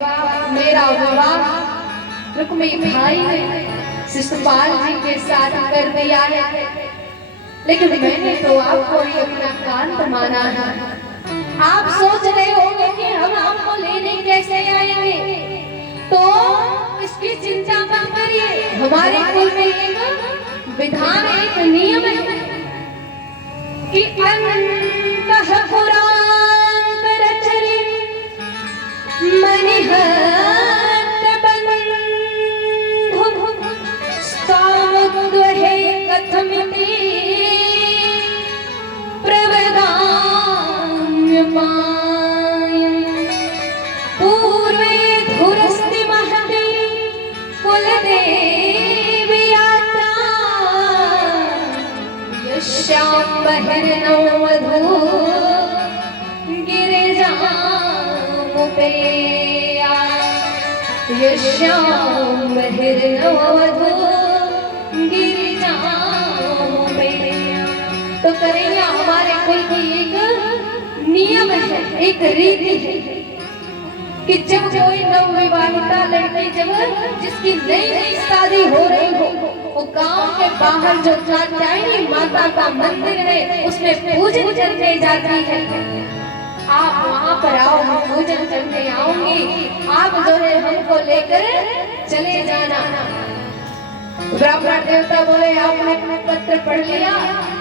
मेरा विवाह रुक्मी भाई ने शिशुपाल जी के साथ कर दिया है, लेकिन मैंने तो आपको ही अपना कांत माना है। आप सोच रहे होंगे कि हम आपको लेने कैसे आएंगे, तो इसकी चिंता मत करिए। हमारे कुल में एक विधान, एक नियम है कि मनिहत बंधु सामुद्र है कथमिति प्रवदान्य पायं पूर्वे धुरस्ति महति कुलदेवी यात्रा यस्यां बहिर्नो वधू यस्यां बहिर्नववधू गिरिजामुपेया। तो करेंगे, हमारे कुल की एक नियम है, एक रीति है कि जब कोई नवविवाहिता लड़की, जब जिसकी नई नई शादी हो रही हो, वो गांव के बाहर जो कात्यायनी माता का मंदिर है उसमें पूजन करने जाती है। आप वहाँ पर आओ, हम पूजन करने आऊंगी, आप जो है हमको लेकर चले जाना। ब्राह्मण देवता बोले आपने अपना पत्र पढ़ लिया?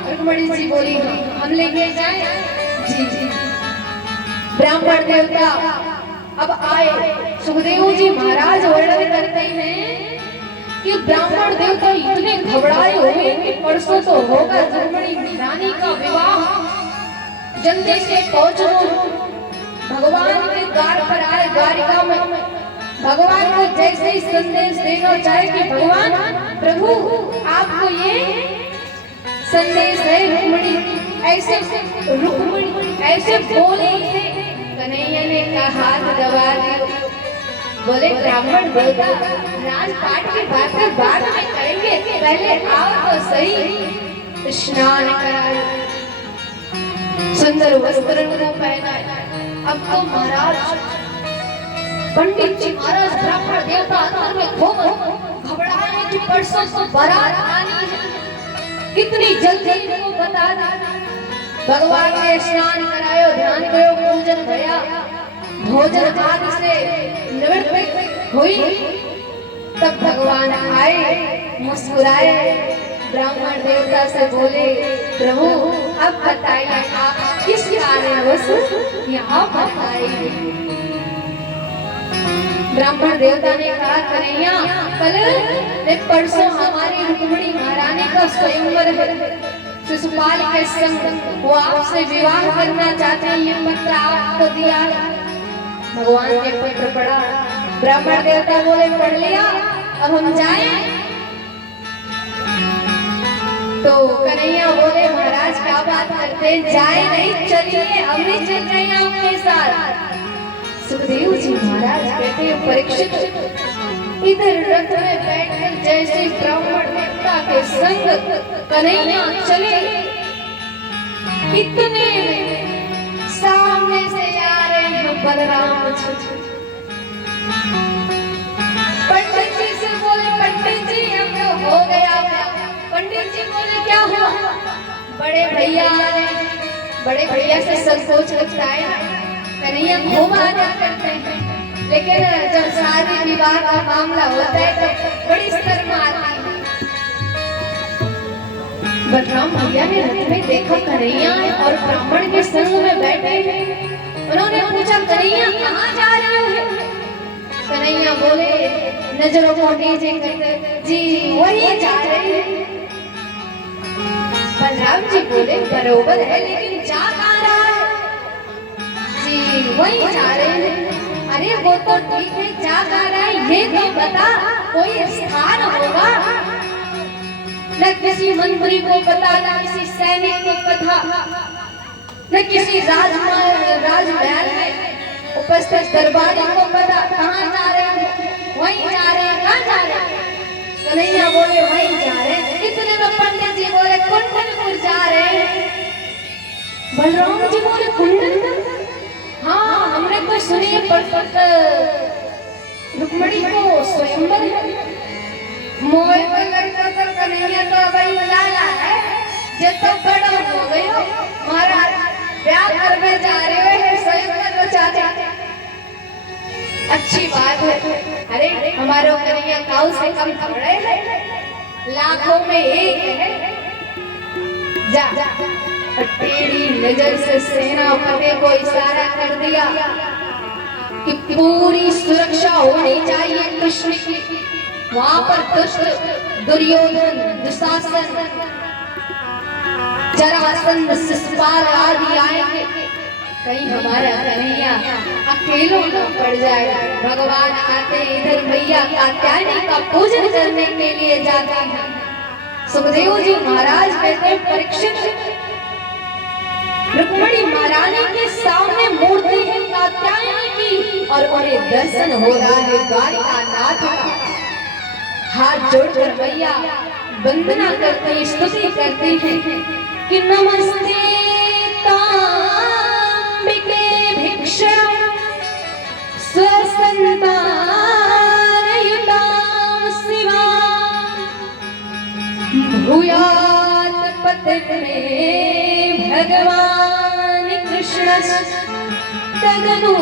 रुक्मणी जी बोली हम लेके जाए। जी जी। ब्राह्मण देवता अब आए। सुखदेव जी महाराज वर्णन करते हैं कि ब्राह्मण देवता इतने घबराए हुए कि परसों तो होगा रुक्मणी रानी का विवाह, जल्दी से पहुंचो। भगवान के द्वार पर आए। द्वारिका में भगवान को जैसे ही संदेश देना चाहे कि भगवान प्रभु आपको ये संदेश है, रुक्मणी ऐसे बोले। कन्हैया ने कहा हाथ दबा दिया। बोले ब्राह्मण देवता राजपाट की बातें बाद में करेंगे, पहले आओ तो सही। स्नान कराए, सुंदर वस्त्र को पहनाए। अब तो महाराज पंडित जी महाराज ब्राह्मण देवता अंदर में खूब घबराए कि परसों को बारात आनी है, कितनी जल्दी इनको बता दा। भगवान ने स्नान करायो, ध्यान करो, पूजन भया, भोजन आदि से निवृत्त हुई। तब भगवान आए, मुस्कुराए, ब्राह्मण देवता से बोले प्रभु अब बताइए आप किस कारणवश यहाँ पर आए। ब्राह्मण देवता ने कहा कन्हैया कल परसों हमारी रुक्मणी महारानी का स्वयंवर है, शिशुपाल के संग वो आपसे विवाह करना चाहते हैं, ये पत्र आपको दिया। भगवान ने पत्र पढ़ा। ब्राह्मण देवता बोले पढ़ लिया, अब हम जाएं? तो कन्हैया बोले महाराज क्या बात करते हैं, जाए नहीं, चलिए हम भी चल रहे हैं आपके साथ। सुखदेव जी महाराज कहते हैं परीक्षित इधर रथ में बैठकर जैसे ब्राह्मण देवता के संग कन्हैया चले, इतने सामने से आ रहे हैं बलराम। पंडित जी से बोले पंडित जी हम तो हो गया। पंडित जी बोले क्या हुआ? बड़े भैया से संकोच लगता है, कन्हैया खूब आदर करते हैं, लेकिन जब शादी विवाह का मामला होता है तो बड़ी शर्म आती है। बलराम भैया ने रथ में देखा कन्हैया और ब्राह्मण के संग में बैठे हैं। उन्होंने पूछा कन्हैया कहाँ जा रहे हो? कन्हैया बोले नजरों को नीचे करके जी वही जा रहे हैं। बलराम जी बोले बरोबर है, लेकिन जा कहाँ रहा है? जी वही जा रहे हैं। अरे वो तो ठीक है, जा कहाँ रहा है ये तो बता, कोई स्थान होगा। न किसी मंत्री को पता, न किसी सैनिक को पता, न किसी राजमहल में उपस्थित दरबारी को पता कहाँ जा रहे हैं। वही जा रहे हैं, कहाँ जा रहे हैं? कन्हैया बोले वहीं जा रहे हैं। इतने में पंडित जी बोले कुंडलपुर जा रहे हैं। बलराम जी बोले कुंडलपुर? हाँ हमने तो सुनी पर रुक्मणी को स्वयंवर मोय को लड़का तो कन्हैया तो भाई लाला है जब तो बड़ा हो गयो महाराज ब्याह करने जा रहे हो स्वयंवर चाहते अच्छी बात है। अरे हमारो कन्हैया काऊ से कम थोड़े है लाखों में एक है। जा टेढ़ी नजर से सेनापति को इशारा कर दिया कि पूरी सुरक्षा होनी चाहिए कृष्ण की। वहां पर दुष्ट दुर्योधन दुशासन जरासंध शिशुपाल आदि आएंगे कहीं हमारा कन्हैया अकेलों न पड़ जाएगा। भगवान आते इधर मैया कात्यायनी का पूजन करने के लिए जाते हैं। सुखदेव जी महाराज कहते परीक्षित रुक्मणी महारानी के सामने मूर्ति है कात्यायनी की और उन्हें दर्शन हो रहा है द्वारिकानाथ का। हाथ जोड़कर मैया वंदना करते हैं स्तुति करते हैं कि नमस्ते तांबिके भिक्षण स्वसंतानयुतां शिवां भूयात् पतिमे भगवान कृष्ण तदनु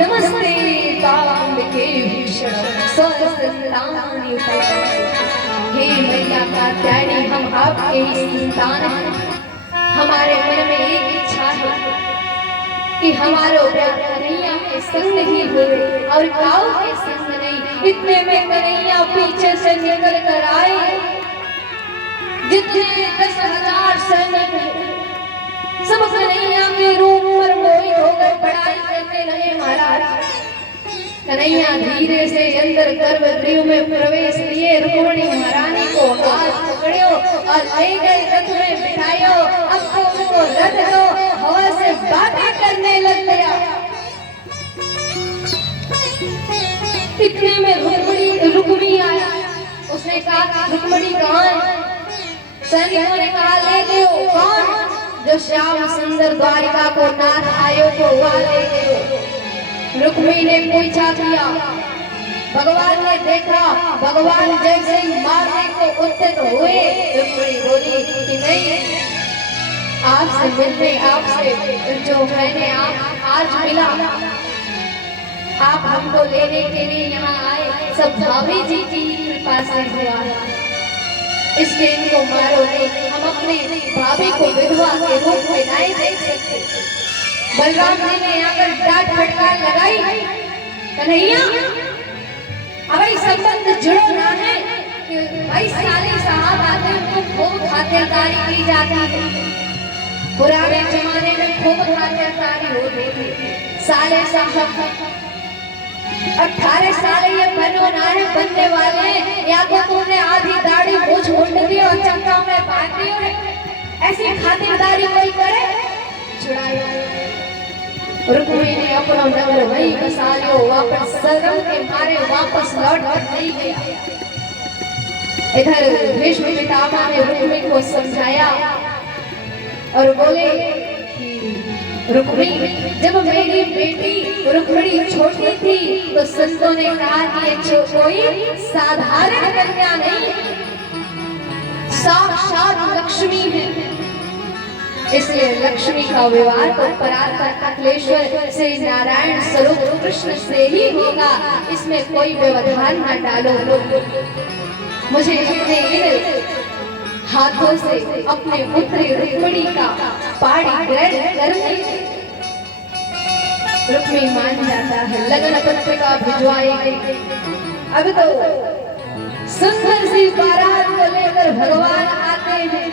नमस्ते तांबिके भिक्षण स्वसंतानयुतां। हे मैया कात्यायनी हम आपके ही संतान हैं। हमारे मन में एक इच्छा है कि हमारो ब्याह कन्हैया के संग ही हो और काऊ के संग नहीं। इतने में कन्हैया पीछे से निकल कर आए। जितने 10,000 सैनिक सब कन्हैया के रूप पर मोहित होकर बड़ाई करने लगे। महाराज कन्हैया धीरे से अंदर गर्भगृह में प्रवेश किए। रुक्मणी महारानी को हाथ पकड़ो और ले गए रथ में बिठायो। अब तो उनको रथ दो हवा से बातें करने लग गया। इतने में रुक्मणी आया। उसने कहा रुक्मणी कहाँ है? सैनिकों ने कहा ले गयो। कौन? जो श्याम सुंदर द्वारिका को नाथ आयो को वह ले गयो। रुक्मिणी ने पूछा किया। भगवान ने देखा। भगवान जैसे ही मारने को उद्यत हुए रुक्मिणी बोली कि नहीं आपसे मिलने आपसे जो मैंने आज मिला आप हमको लेने के लिए यहाँ आए सब भाभी जी की कृपा से हुआ। इसलिए इनको मारो नहीं। हम अपने भाभी को विधवा के रूप में नहीं देख सकते। बलराम जी ने आकर डांट फटकार लगाई। कन्हैया अब संबंध जुड़ो ना है कि भाई साले साहब आते उनको खूब खातिरदारी की जाती है। पुराने जमाने में खूब खातिरदारी होती थी। साले साहब 18 साल ये बनो ना है बनने वाले या तो तुमने आधी दाढ़ी मूछ मुंड दी और चक्का में बांध दी है। ऐसी खातिरदारी कोई करे छुड़ायो। रुक्मिणी ने अपना नगर वहीं बसा लियो। वापस शर्म के मारे वापस लौट कर नहीं गया। इधर भीष्म पितामह ने रुक्मिणी को समझाया और बोले कि रुक्मिणी जब मेरी बेटी रुक्मिणी छोटी थी तो संतों ने कहा कि ये कोई साधारण कन्या नहीं साक्षात लक्ष्मी है। इसलिए लक्ष्मी का विवाह तो परात्पर अखिलेश्वर से नारायण स्वरूप कृष्ण से ही होगा। इसमें कोई व्यवधान न डालो। मुझे अपने इन हाथों से अपने पुत्री रुक्मिणी का पाणी ग्रहण करने। रुक्मिणी मान जाता है। लगन पत्रिका भिजवाई। अब तो सुंदर सी बारात को लेकर भगवान आते हैं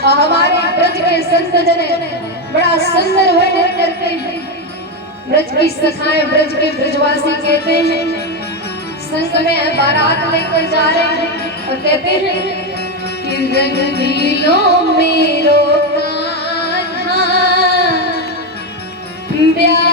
और हमारे ब्रज के संत जन बड़ा सुंदर वर्णन करते हैं। ब्रज की सखाएं ब्रज के ब्रजवासी कहते हैं संग में बारात लेकर जा रहे हैं और कहते हैं कि रंगीलो मेरो कान्हा ब्याह